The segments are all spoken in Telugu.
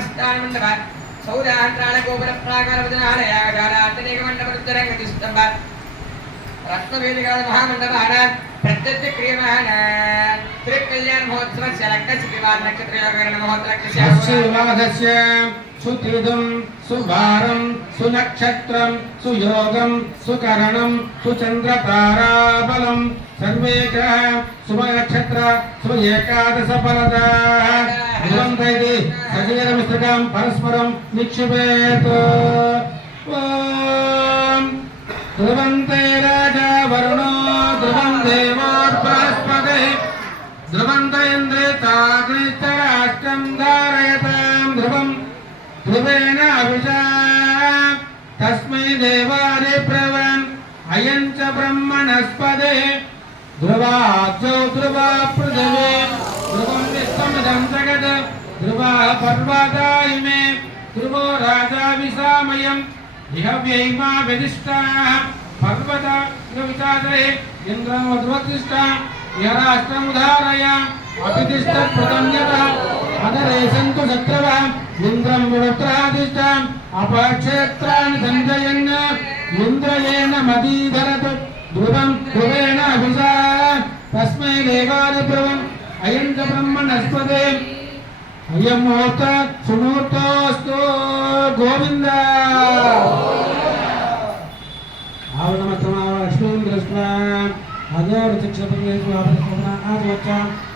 స్థానమండప సౌరాంధ్రాణ గోపుర ప్రాకారవదనాలయాగారాంతరేక మండపరుద్దరంగతిస్తంభ రత్నవేదికాల మహామండపాన ప్రత్యక్ష క్రియమాన త్రికళ్యాణ మహోత్సవస్య లగ్నచిత్రివాద నక్షత్రయోగరణ మహోత్సవ అశ్వవాదస్య సుతిదం సువారం సునక్షత్రం సుయోగం సుకరణం సుచంద్రతారాబలం సర్వే గ్రహ శుభనక్షత్ర సుఏకాదశ ఏకాదశ ఫలద సజీర సజీరమిశ్రకం పరస్పరం నిక్షిపేత్ ధ్రువంతే రాజా వరుణో ధ్రువం దేవోర్ బృహస్పతి ధ్రువంత ఇంద్రే తాగ్నిస్తరాష్టం ధారయతాం ధ్రువం ధ్రువేణ అభిషా. తస్మై దేవాది ప్రవన్. అయం చ బ్రహ్మణస్పదే. ధ్రువాబ్జౌ ధ్రువా పృథివీ ధ్రువం విశ్వమిదం జగత్. ధ్రువా పర్వతా మే. ధ్రువో రాజా విసామయం ఇహ వ్యైమా విదిష్టా. పర్వత విచారే ఇంద్రం ధ్రువతిష్టా. ఇహ రాష్ట్రముధారయ. అభితిష్ట ప్రతమ్యత అదరే సంతు శత్రవ. ఇంద్రం వివత్రాదిష్ట అపక్షేత్రాన్ని సంజయన్ ఇంద్రయేణ మదీధరత్ ధ్రువం ధ్రువేణ అభిషా తస్మై దేవాది ధ్రువం అయం చ బ్రహ్మణస్పదే. అయం ముహూర్త సుముహూర్తోస్తు గోవింద. ఆవరణమస్తమావ లక్ష్మీం దృష్ట్వా అజోరచక్షపతివేశ్వరాపతిపవనాదివచ్చ దేవకామ జన్మ భవతపదే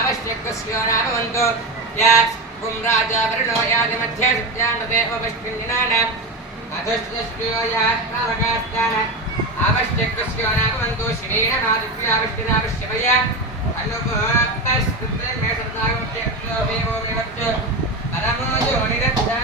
आवश्यकस्यो न भवन्तु या पुंराजावरुणो यानि मध्ये सत्यानदेवपश्चिन्नानाम् अधश्चस्यो यास्तावकास्तान आवश्यकस्यो न भवन्तु श्रीण नादित्य आवश्यनावश्यमय अनुपस्तुत्रेमेषदागुत्यक्षो देवो विभक्त्य परमो योनिरत्ता